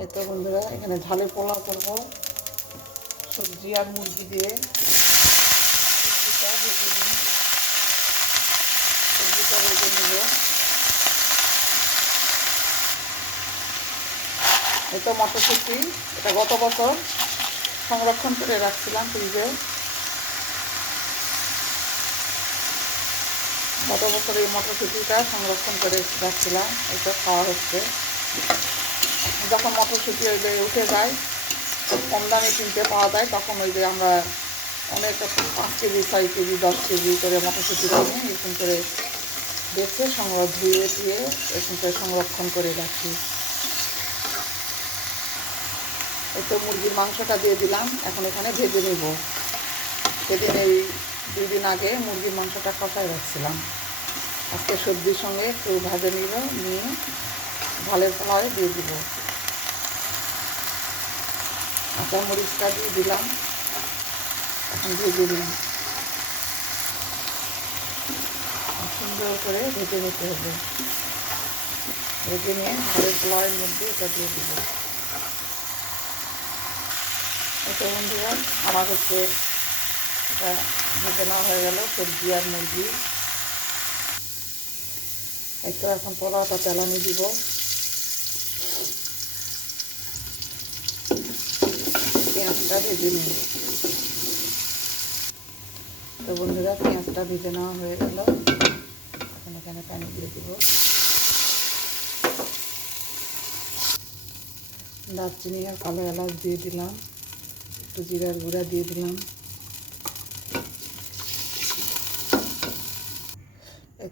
এই তো বন্ধুরা, এখানে ঝালে পোলাও করব। সবজি আর মুরগি দিয়ে। সবজিটা ভেজে নিই। সবজিটা ভেজে নেব। এই তো মটরশুঁটি, এটা গত বছর সংরক্ষণ করে রাখছিলাম ফ্রিজে। গত বছর এই মটরশুঁটিটা সংরক্ষণ করে রাখছিলাম, এটা খাওয়া হচ্ছে। যখন মটরশুঁটি ওই যে উঠে যায়, কম দামে কিনতে পাওয়া যায়, তখন ওই যে আমরা অনেক পাঁচ কেজি, ছয় কেজি, দশ কেজি করে মটরশুঁটি কিনে এরকম করে বেছে সংগ্রহ, ধুয়ে ধুয়ে এরকম করে সংরক্ষণ করে রাখি। এই তো মুরগির মাংসটা দিয়ে দিলাম, এখন এখানে ভেজে নেব। সেদিন এই দুই দিন আগে মুরগির মাংসটা কষায় রাখছিলাম। আজকে সবজির সঙ্গে একটু ভাজে নিল, নিয়ে ঝালের পোলাও দিয়ে দিব। কাঁচা মরিচটা দিয়ে দিলাম। এখন ভেজে দিলাম সুন্দর করে ভেজে নিতে হবে। ভেজে নিয়ে ঝালের পোলাওয়ের মধ্যে এটা দিয়ে দিব। এটা বন্ধুরা, আমার হচ্ছে এটা ভেজে নেওয়া হয়ে গেল, সবজি আর মুরগি। তো এখন পোলাওটা চালানি দিব। পেঁয়াজটা ভেজে তো বন্ধুরা, পেঁয়াজটা ভেজে নেওয়া হয়ে গেল। এখন এখানে পানি দিয়ে দিব। দারচিনি আর কালো এলাচ দিয়ে দিলাম। একটু জিরার গুঁড়া দিয়ে দিলাম।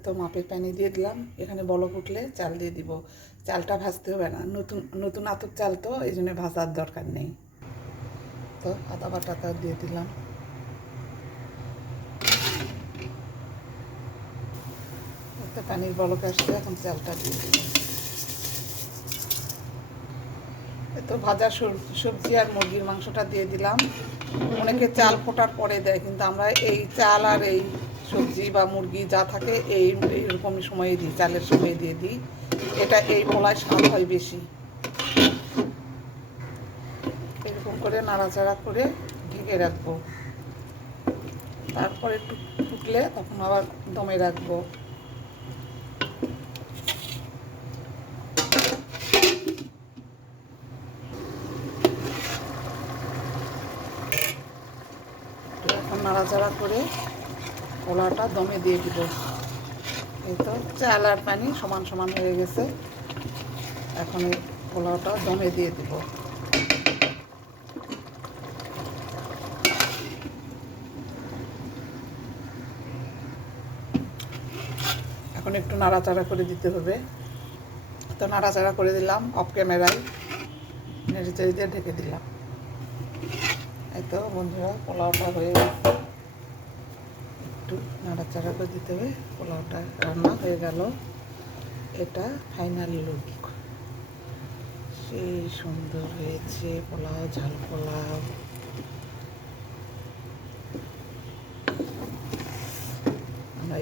তো মাপের পানি দিয়ে দিলাম। এখানে বলক উঠলে চাল দিয়ে দিব। চালটা ভাজতে হবে না। নতুন নতুন আতপ চাল তো, এই জন্য ভাজার দরকার নেই। তো আদা বাটাটা দিয়ে দিলাম। একটা পানির বলক আসছে, এখন চালটা দিয়ে দিলাম। তো ভাজা সব- সবজি আর মুরগির মাংসটা দিয়ে দিলাম। অনেকে চাল ফোটার পরে দেয়, কিন্তু আমরা এই চাল আর এই সবজি বা মুরগি যা থাকে, এই এইরকম সময়ে দিই, চালের সময় দিয়ে দিই। এটা এই পোলায় স্বাদ হয় বেশি এরকম করে, নাড়াচাড়া করে ঢেকে রাখব। তারপর একটু ফুটলে তখন আবার দমে রাখব। এখন নাড়াচাড়া করে পোলাটা দমে দিয়ে দিব। এই তো পানি সমান সমান হয়ে গেছে। এখন এই পোলাওটা দমে দিয়ে দিব। এখন একটু নাড়াচাড়া করে দিতে হবে। তো নাড়াচাড়া করে দিলাম অফ ক্যামেরায় নেড়ে চেড়ে দিয়ে ঢেকে দিলাম। এই তো বন্ধুরা, পোলাওটা হয়ে একটু নাড়াচাড়া করে দিতে হবে। পোলাওটা রান্না হয়ে গেল। এটা ফাইনাল লুক সেই সুন্দর হয়েছে পোলাও, ঝাল পোলাও।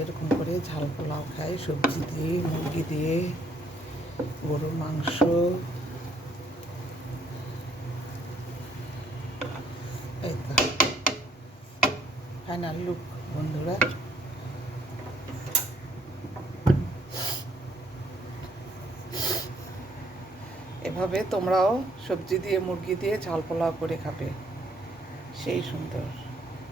এরকম করে ঝাল পোলাও খাই সবজি দিয়ে, মুরগি দিয়ে, গরুর মাংস। ফাইনাল লুক বন্ধুরা। এভাবে তোমরাও সবজি দিয়ে, মুরগি দিয়ে ঝাল পোলাও করে খাবে। সেই সুন্দর।